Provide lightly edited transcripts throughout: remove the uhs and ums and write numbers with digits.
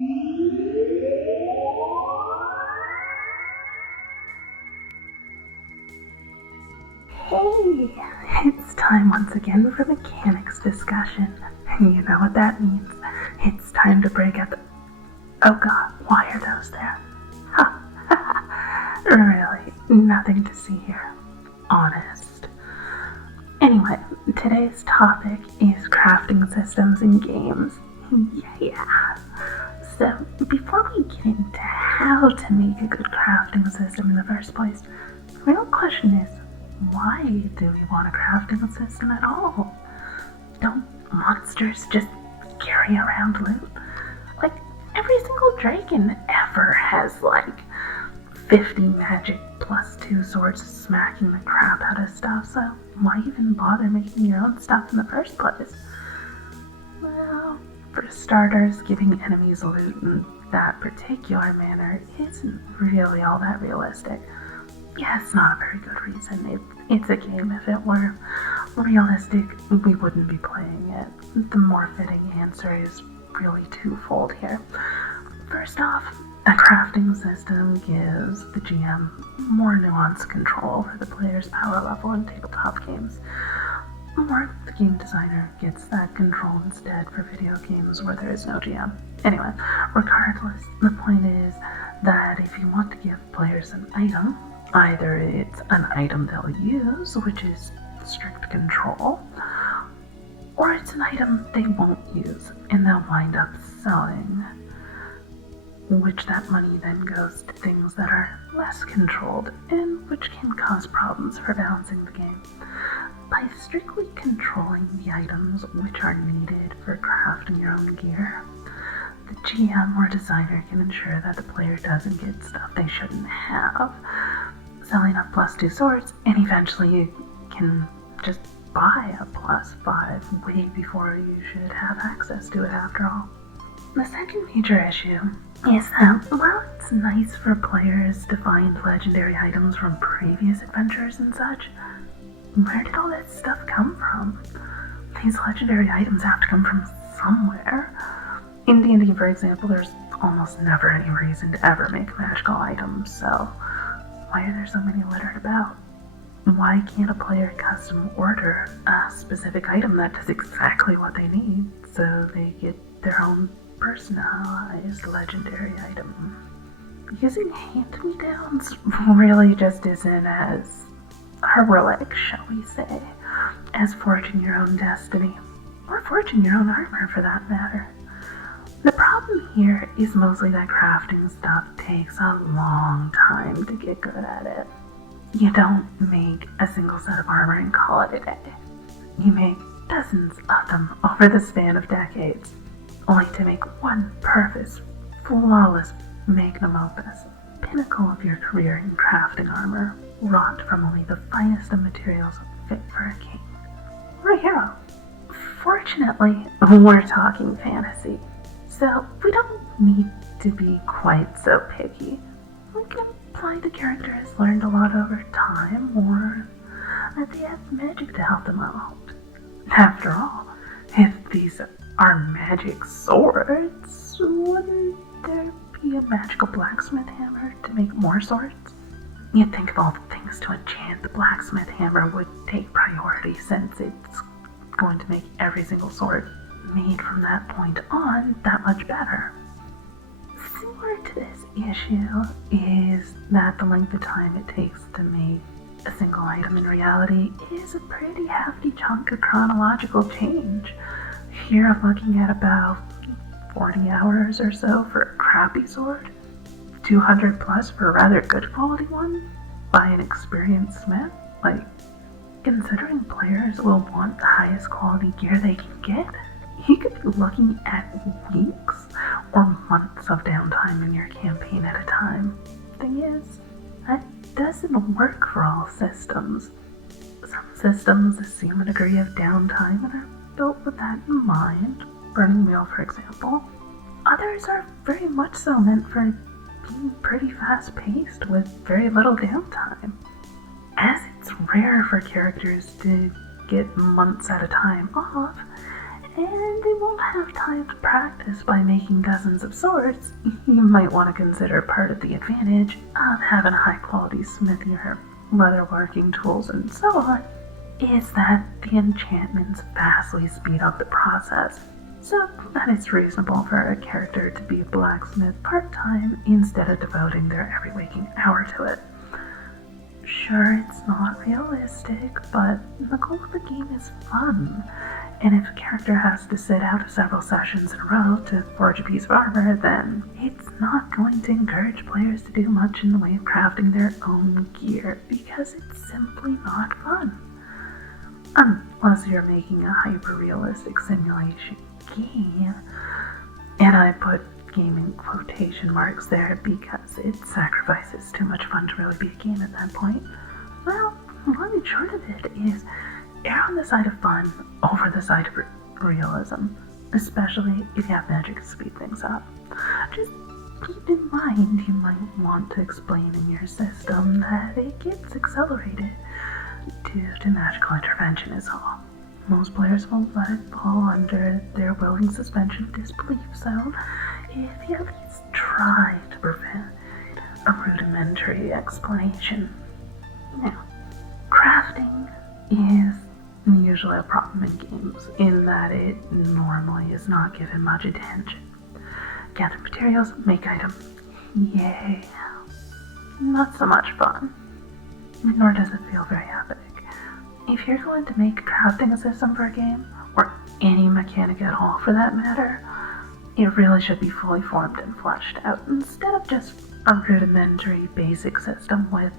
Hey, it's time once again for mechanics discussion. You know what that means. It's time to break out the... Oh god, why are those there? Ha, really, nothing to see here. Honest. Anyway, today's topic is crafting systems in games. Yeah. So, before we get into how to make a good crafting system in the first place, the real question is, why do we want a crafting system at all? Don't monsters just carry around loot? Like, every single dragon ever has 50 magic plus 2 swords smacking the crap out of stuff, so why even bother making your own stuff in the first place? Well, for starters, giving enemies loot in that particular manner isn't really all that realistic. Yeah, it's not a very good reason. It's a game. If it were realistic, we wouldn't be playing it. The more fitting answer is really twofold here. First off, a crafting system gives the GM more nuanced control over the player's power level in tabletop games. Or the game designer gets that control instead for video games where there is no GM. Anyway, regardless, the point is that if you want to give players an item, either it's an item they'll use, which is strict control, or it's an item they won't use and they'll wind up selling, which that money then goes to things that are less controlled and which can cause problems for balancing the game. By strictly controlling the items which are needed for crafting your own gear, the GM or designer can ensure that the player doesn't get stuff they shouldn't have, selling up plus 2 swords, and eventually you can just buy a plus 5 way before you should have access to it after all. The second major issue is that while it's nice for players to find legendary items from previous adventures and such, where did all that stuff come from? These legendary items have to come from somewhere. In D&D, for example, there's almost never any reason to ever make magical items, so why are there so many littered about? Why can't a player custom order a specific item that does exactly what they need so they get their own personalized legendary item? Using hand-me-downs really just isn't as heroic, shall we say, as forging your own destiny, or forging your own armor for that matter. The problem here is mostly that crafting stuff takes a long time to get good at it. You don't make a single set of armor and call it a day. You make dozens of them over the span of decades, only to make one perfect, flawless magnum opus, pinnacle of your career in crafting armor, wrought from only the finest of materials fit for a king or a hero. Fortunately, we're talking fantasy, so we don't need to be quite so picky. We can imply the character has learned a lot over time, or that they have magic to help them out. After all, if these are magic swords, wouldn't there be a magical blacksmith hammer to make more swords? You'd think of all the things to enchant the blacksmith hammer would take priority, since it's going to make every single sword made from that point on that much better. Similar to this issue is that the length of time it takes to make a single item in reality is a pretty hefty chunk of chronological change. You're looking at about 40 hours or so for a crappy sword, 200 plus for a rather good quality one by an experienced smith. Considering players will want the highest quality gear they can get, you could be looking at weeks or months of downtime in your campaign at a time. Thing is, that doesn't work for all systems. Some systems assume a degree of downtime and are built with that in mind. Burning Wheel, for example. Others are very much so meant for being pretty fast-paced with very little downtime. As it's rare for characters to get months at a time off, and they won't have time to practice by making dozens of swords, you might want to consider part of the advantage of having a high-quality smithy or leatherworking tools and so on is that the enchantments vastly speed up the process, so that it's reasonable for a character to be a blacksmith part-time instead of devoting their every waking hour to it. Sure, it's not realistic, but the goal of the game is fun, and if a character has to sit out several sessions in a row to forge a piece of armor, then it's not going to encourage players to do much in the way of crafting their own gear, because it's simply not fun. Unless you're making a hyper-realistic simulation game, and I put game in quotation marks there because it sacrifices too much fun to really be a game at that point. Well, long and short of it is err on the side of fun over the side of realism, especially if you have magic to speed things up. Just keep in mind you might want to explain in your system that it gets accelerated due to magical intervention is all. Most players won't let it fall under their willing suspension of disbelief, so if you at least try to prevent a rudimentary explanation. Now, crafting is usually a problem in games in that it normally is not given much attention. Gather materials, make items. Yay. Not so much fun. Nor does it feel very epic. If you're going to make a crafting system for a game, or any mechanic at all for that matter, it really should be fully formed and fleshed out instead of just a rudimentary basic system with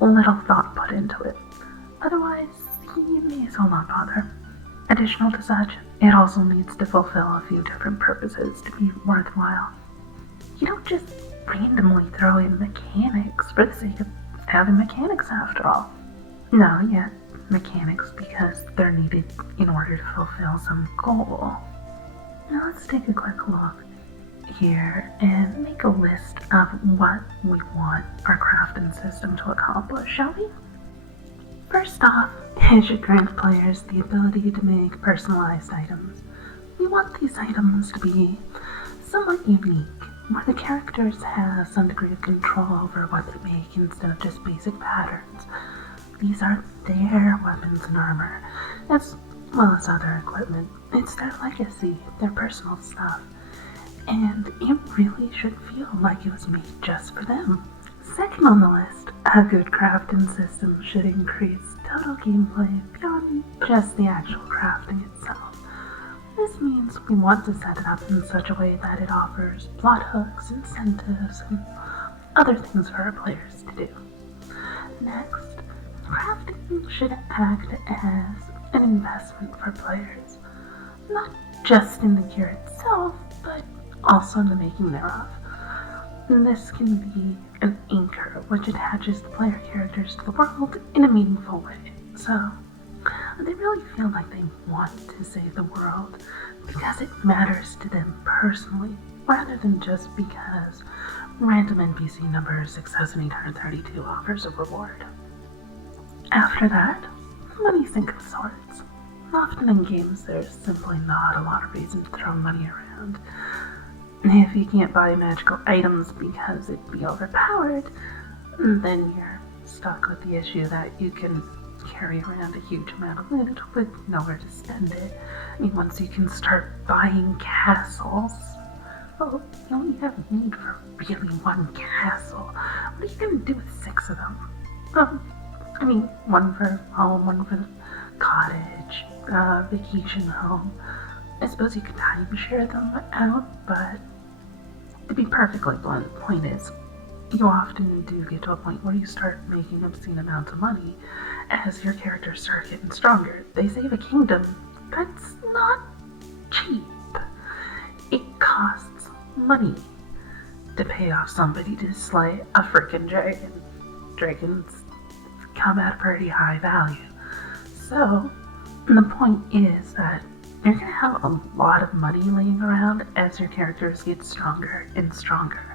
little thought put into it. Otherwise, you may as well not bother. Additional to such, it also needs to fulfill a few different purposes to be worthwhile. You don't just randomly throw in mechanics for the sake of having mechanics after all. No, yeah, mechanics because they're needed in order to fulfill some goal. Now let's take a quick look here and make a list of what we want our crafting system to accomplish, shall we? First off, it should grant players the ability to make personalized items. We want these items to be somewhat unique, where the characters have some degree of control over what they make instead of just basic patterns. These are their weapons and armor, as well as other equipment. It's their legacy, their personal stuff, and it really should feel like it was made just for them. Second on the list, a good crafting system should increase total gameplay beyond just the actual crafting itself. This means we want to set it up in such a way that it offers plot hooks, incentives, and other things for our players to do. Next, crafting should act as an investment for players, not just in the gear itself, but also in the making thereof. And this can be an anchor which attaches the player characters to the world in a meaningful way, so they really feel like they want to save the world because it matters to them personally, rather than just because random NPC number 6832 offers a reward. After that, what do you think of swords? Often in games there's simply not a lot of reason to throw money around. If you can't buy magical items because it'd be overpowered, then you're stuck with the issue that you can carry around a huge amount of loot with nowhere to spend it. I mean, once you can start buying castles, well, you only have need for really one castle. What are you going to do with 6 of them? I mean, one for home, one for the cottage, vacation home. I suppose you could timeshare them out, but to be perfectly blunt, the point is, you often do get to a point where you start making obscene amounts of money as your characters start getting stronger. They save a kingdom. That's not cheap. It costs money to pay off somebody to slay a freaking dragon. Dragons come at a pretty high value. So, the point is that you're going to have a lot of money laying around as your characters get stronger and stronger.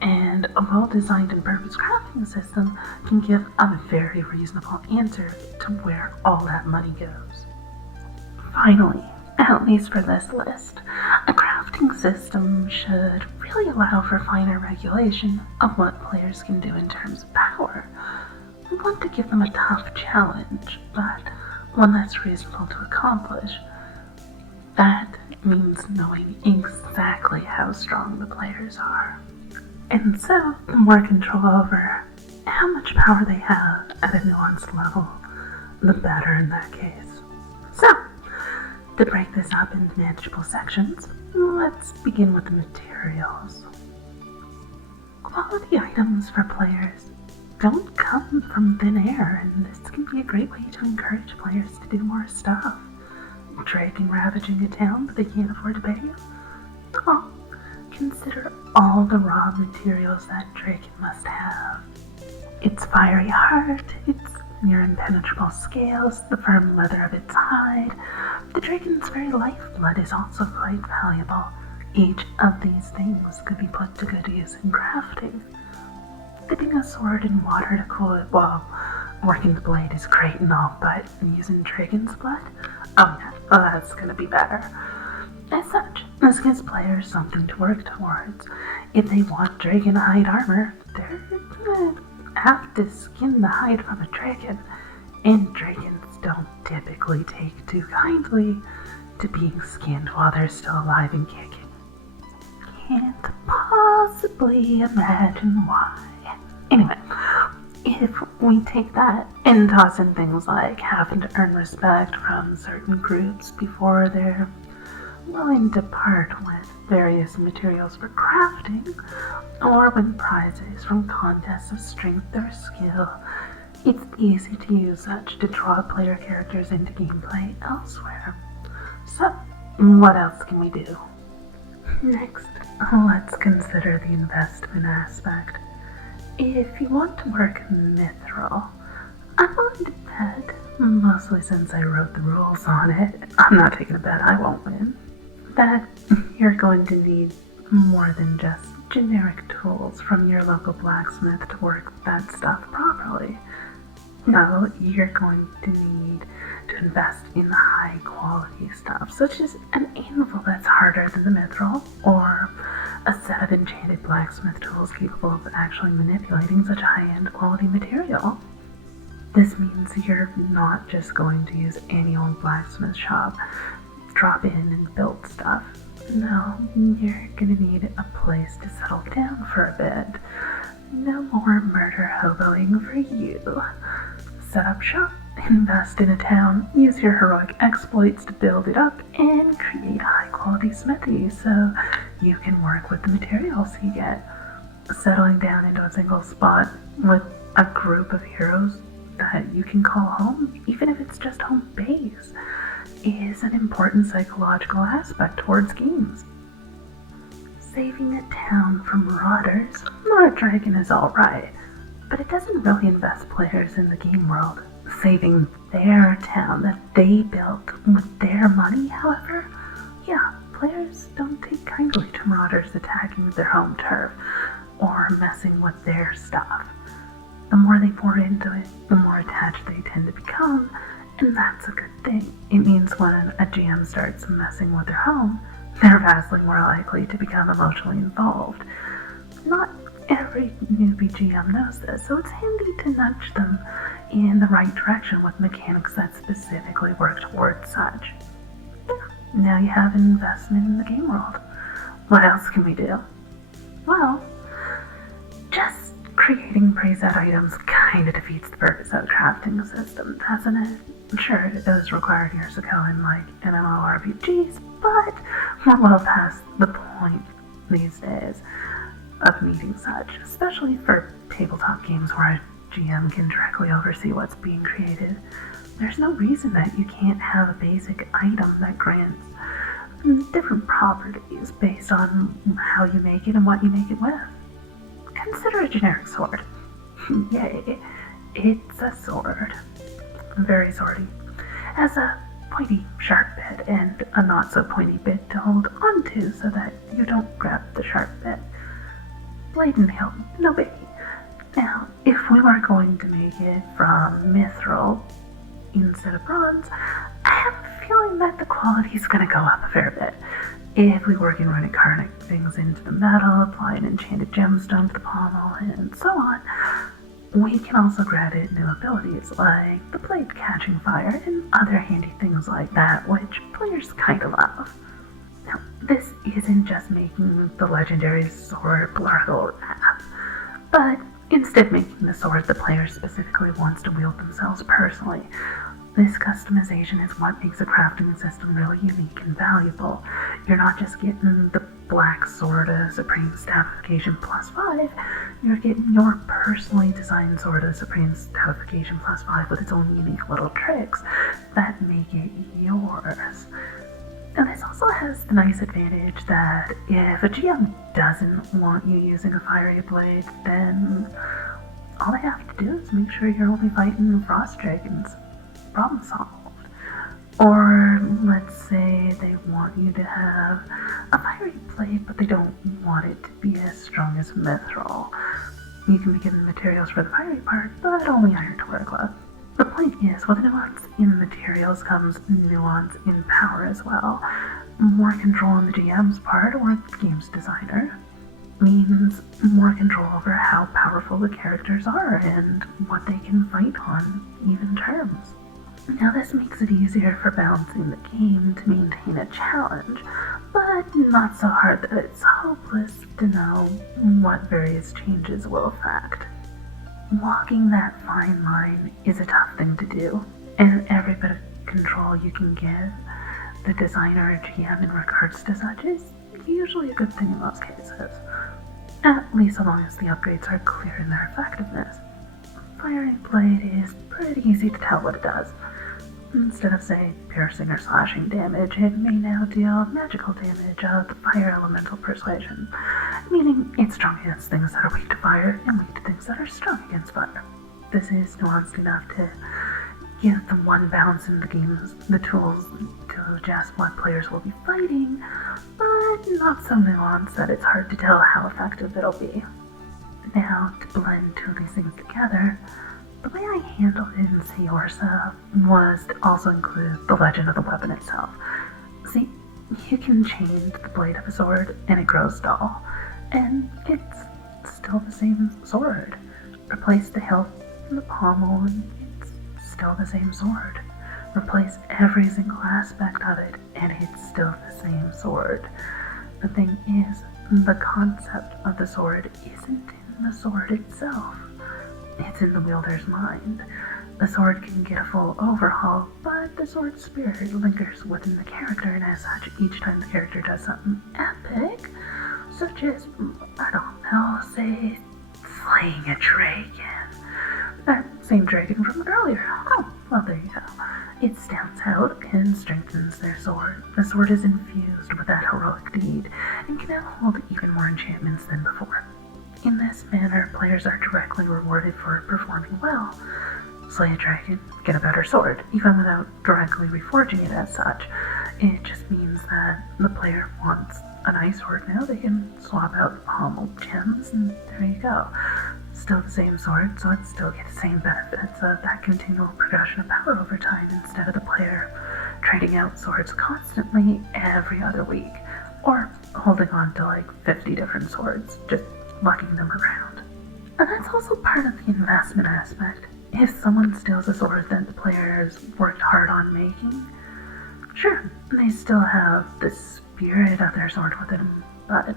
And a well-designed and purpose crafting system can give a very reasonable answer to where all that money goes. Finally, at least for this list, a crafting system should really allow for finer regulation of what players can do in terms of power. We want to give them a tough challenge, but one that's reasonable to accomplish. That means knowing exactly how strong the players are. And so, the more control over how much power they have at a nuanced level, the better in that case. So, to break this up into manageable sections, let's begin with the materials. Quality items for players don't come from thin air, and this can be a great way to encourage players to do more stuff. Dragon ravaging a town, but they can't afford to pay you? Oh, consider all the raw materials that dragon must have. Its fiery heart, its near impenetrable scales, the firm leather of its hide. The dragon's very lifeblood is also quite valuable. Each of these things could be put to good use in crafting. Dipping a sword in water to cool it while working the blade is great and all, but using dragon's blood? Oh yeah, that's gonna be better. As such, this gives players something to work towards. If they want dragon hide armor, they're gonna have to skin the hide from a dragon, and dragons don't typically take too kindly to being skinned while they're still alive and kicking. Can't possibly imagine why. Anyway, if we take that and toss in things like having to earn respect from certain groups before they're willing to part with various materials for crafting, or win prizes from contests of strength or skill, it's easy to use such to draw player characters into gameplay elsewhere. So, what else can we do? Next, let's consider the investment aspect. If you want to work mithril, I'm willing to bet, mostly since I wrote the rules on it, I'm not taking a bet I won't win, that you're going to need more than just generic tools from your local blacksmith to work that stuff properly. No, you're going to need to invest in high quality stuff, such as an anvil that's harder than the mithril, or a set of enchanted blacksmith tools capable of actually manipulating such high-end quality material. This means you're not just going to use any old blacksmith shop, drop in and build stuff. No, you're gonna need a place to settle down for a bit. No more murder hoboing for you. Set up shop, invest in a town, use your heroic exploits to build it up, and create high quality smithy so you can work with the materials you get. Settling down into a single spot with a group of heroes that you can call home, even if it's just home base, is an important psychological aspect towards games. Saving a town from marauders or a dragon is alright, but it doesn't really invest players in the game world. Saving their town that they built with their money, however, yeah, players don't take kindly to marauders attacking their home turf or messing with their stuff. The more they pour into it, the more attached they tend to become, and that's a good thing. It means when a GM starts messing with their home, they're vastly more likely to become emotionally involved. Not every newbie GM knows this, so it's handy to nudge them in the right direction with mechanics that specifically work towards such. Now you have an investment in the game world. What else can we do? Well, just creating preset items kind of defeats the purpose of a crafting system, doesn't it? Sure, it was required years ago in MMORPGs, but we're well past the point these days of needing such, especially for tabletop games where a GM can directly oversee what's being created. There's no reason that you can't have a basic item that grants different properties based on how you make it and what you make it with. Consider a generic sword. Yay, it's a sword. Very swordy. Has a pointy, sharp bit and a not so pointy bit to hold onto so that you don't grab the sharp bit. Blade and hilt, no biggie. Now, if we were going to make it from mithril instead of bronze, I have a knowing that the quality is going to go up a fair bit. If we work in runic carvings into the metal, apply an enchanted gemstone to the pommel, and so on, we can also grant it new abilities like the blade catching fire and other handy things like that, which players kind of love. Now, this isn't just making the legendary sword Blargle Wrath, but instead making the sword the player specifically wants to wield themselves personally. This customization is what makes a crafting system really unique and valuable. You're not just getting the Black Sword Supreme Staffification +5, you're getting your personally designed Sword Supreme Staffification +5 with its own unique little tricks that make it yours. And this also has the nice advantage that if a GM doesn't want you using a fiery blade, then all they have to do is make sure you're only fighting frost dragons. Problem solved. Or let's say they want you to have a fiery blade, but they don't want it to be as strong as mithril. You can be given materials for the fiery part, but only iron to work with. The point is, with nuance in materials comes nuance in power as well. More control on the GM's part, or the game's designer, means more control over how powerful the characters are and what they can fight on even terms. Now this makes it easier for balancing the game to maintain a challenge, but not so hard that it's hopeless to know what various changes will affect. Walking that fine line is a tough thing to do, and every bit of control you can give the designer or GM in regards to such is usually a good thing in most cases, at least so long as the upgrades are clear in their effectiveness. Firing blade is pretty easy to tell what it does. Instead of, say, piercing or slashing damage, it may now deal magical damage of the fire elemental persuasion, meaning it's strong against things that are weak to fire and weak to things that are strong against fire. This is nuanced enough to give the one balance in the games the tools to adjust what players will be fighting, but not so nuanced that it's hard to tell how effective it'll be. Now, to blend two of these things together, the way I handled it in Saorsa was to also include the legend of the weapon itself. See, you can change the blade of a sword and it grows dull, and it's still the same sword. Replace the hilt and the pommel and it's still the same sword. Replace every single aspect of it and it's still the same sword. The thing is, the concept of the sword isn't in the sword itself. It's in the wielder's mind. The sword can get a full overhaul, but the sword's spirit lingers within the character, and as such, each time the character does something epic, such as, I don't know, say, slaying a dragon. That same dragon from earlier. Oh, well, there you go. It stands out and strengthens their sword. The sword is infused with that heroic deed, and can now hold even more enchantments than before. In this manner, players are directly rewarded for performing well. Slay a dragon, get a better sword, even without directly reforging it as such. It just means that the player wants a nice sword now, they can swap out the pommel gems, and there you go. Still the same sword, so it still gets the same benefits of that continual progression of power over time instead of the player trading out swords constantly every other week, or holding on to like 50 different swords, just lugging them around. And that's also part of the investment aspect. If someone steals a sword that the players worked hard on making, sure, they still have the spirit of their sword within them, but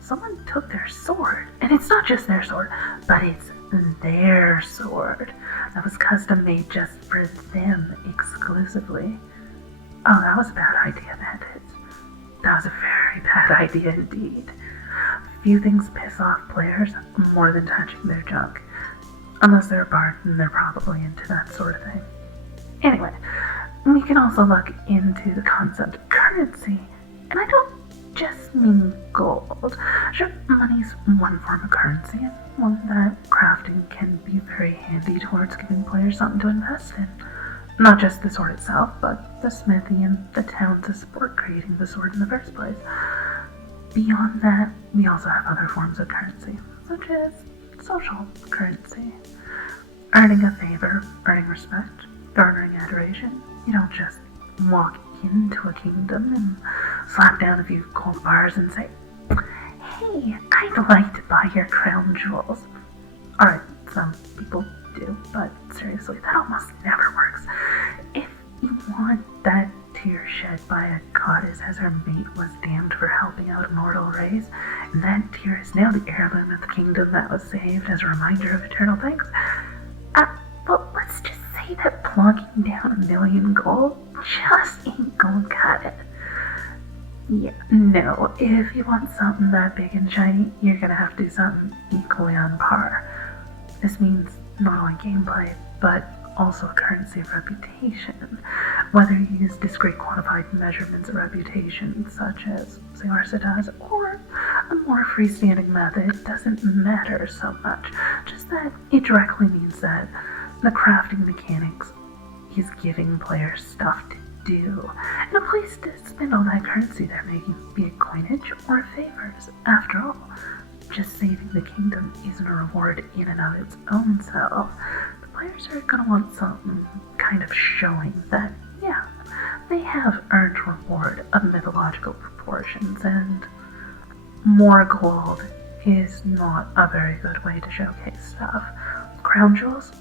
someone took their sword, and it's not just their sword, but it's their sword that was custom made just for them exclusively. Oh, that was a bad idea, bandits. That was a very bad idea indeed. Few things piss off players more than touching their junk. Unless they're a bard, and they're probably into that sort of thing. Anyway, we can also look into the concept of currency, and I don't just mean gold. Sure, money's one form of currency, and one that crafting can be very handy towards giving players something to invest in. Not just the sword itself, but the smithy and the town to support creating the sword in the first place. Beyond that, we also have other forms of currency, such as social currency. Earning a favor, earning respect, garnering adoration. You don't just walk into a kingdom and slap down a few gold bars and say, "Hey, I'd like to buy your crown jewels." Alright, some people do, but seriously, that almost never works. If you want that tear shed by a goddess as her mate was damned for helping out a mortal race, and that tear is now the heirloom of the kingdom that was saved as a reminder of eternal thanks, well, let's just say that plunking down 1,000,000 gold just ain't gonna cut it. Yeah, no, if you want something that big and shiny, you're gonna have to do something equally on par. This means not only gameplay, but also a currency of reputation. Whether you use discrete quantified measurements of reputation, such as Saorsa does, or a more freestanding method, doesn't matter so much. Just that it directly means that the crafting mechanics is giving players stuff to do, and a place to spend all that currency they're making, be it coinage or favors. After all, just saving the kingdom isn't a reward in and of its own self. The players are going to want something kind of showing that, yeah, they have earned reward of mythological proportions, and more gold is not a very good way to showcase stuff. Crown jewels,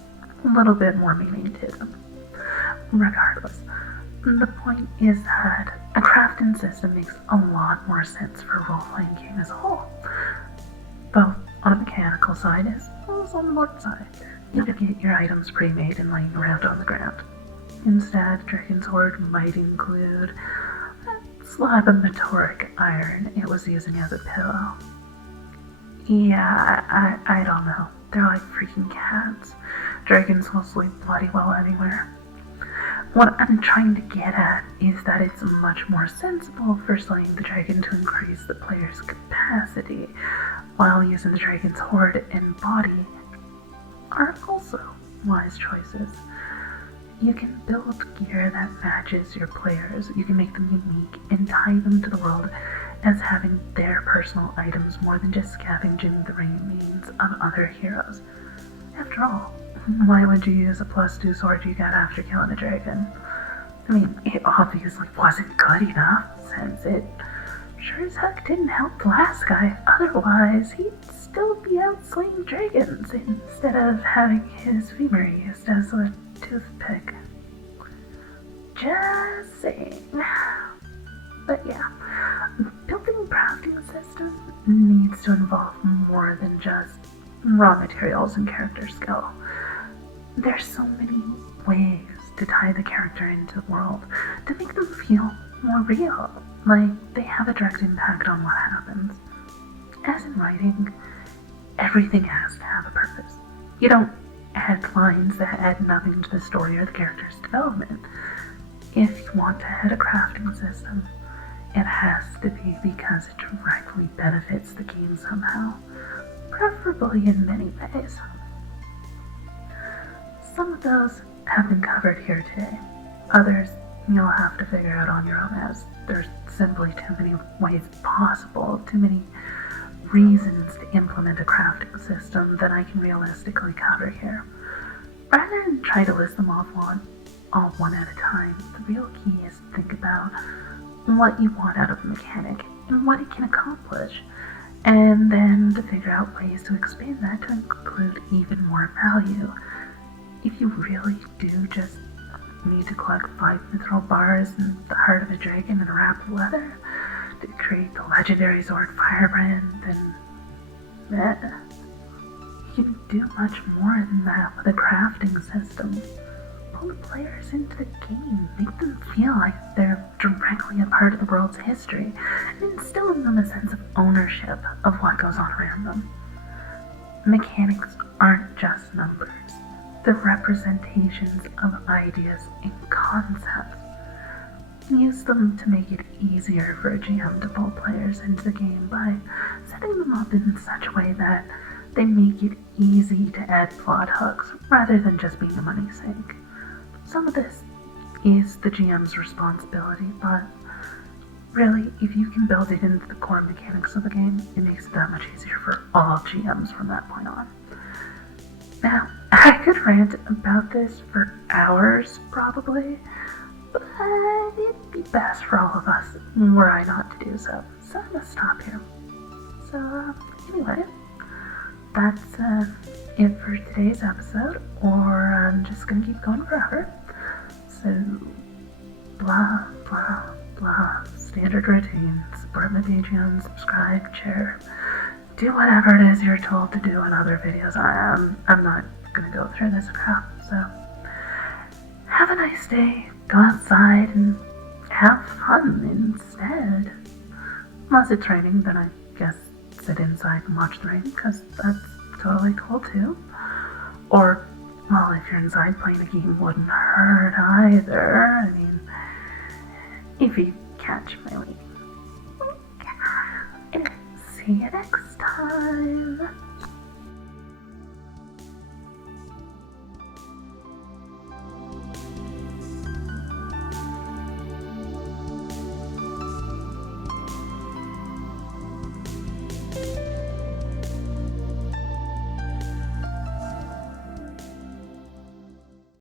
a little bit more meaning to them. Regardless, the point is that a crafting system makes a lot more sense for a role-playing game as a whole, both on a mechanical side as well as on the board side. You don't get your items pre-made and laying around on the ground. Instead, Dragon's Hoard might include a slab of meteoric iron it was using as a pillow. Yeah, I don't know. They're like freaking cats. Dragons will sleep bloody well anywhere. What I'm trying to get at is that it's much more sensible for slaying the dragon to increase the player's capacity, while using the dragon's hoard and body are also wise choices. You can build gear that matches your players, you can make them unique, and tie them to the world as having their personal items more than just scavenging the remains of other heroes. After all, why would you use a +2 sword you got after killing a dragon? I mean, it obviously wasn't good enough, since it sure as heck didn't help the last guy. Otherwise, he'd still be out slaying dragons instead of having his femur used as a toothpick. Just saying. But yeah, building a crafting system needs to involve more than just raw materials and character skill. There's so many ways to tie the character into the world, to make them feel more real, like they have a direct impact on what happens. As in writing, everything has to have a purpose. You don't add lines that add nothing to the story or the character's development. If you want to add a crafting system, it has to be because it directly benefits the game somehow, preferably in many ways. Some of those have been covered here today. Others you'll have to figure out on your own, as there's simply too many ways possible, too many reasons to implement a crafting system that I can realistically cover here. Rather than try to list them all one at a time, the real key is to think about what you want out of a mechanic and what it can accomplish, and then to figure out ways to expand that to include even more value. If you really do just need to collect 5 mithril bars and the heart of a dragon and a wrap of leather to create the legendary sword Firebrand, then you can do much more than that with a crafting system. Pull the players into the game, make them feel like they're directly a part of the world's history, and instill in them a sense of ownership of what goes on around them. Mechanics aren't just numbers. They're representations of ideas and concepts. Use them to make it easier for a GM to pull players into the game by setting them up in such a way that they make it easy to add plot hooks rather than just being a money sink. Some of this is the GM's responsibility, but really, if you can build it into the core mechanics of the game, it makes it that much easier for all GMs from that point on. Now, I could rant about this for hours, probably, but it'd be best for all of us were I not to do so. So I'm gonna stop here. So, anyway, that's it for today's episode, or I'm just gonna keep going forever. So, blah, blah, blah. Standard routine. Support my Patreon, subscribe, share. Do whatever it is you're told to do in other videos. I'm not gonna go through this crap, so have a nice day. Go outside and have fun instead. Unless it's raining, then I guess sit inside and watch the rain, because that's totally cool too. Or, well, if you're inside playing a game, wouldn't hurt either. I mean, if you catch my meaning. See you next time.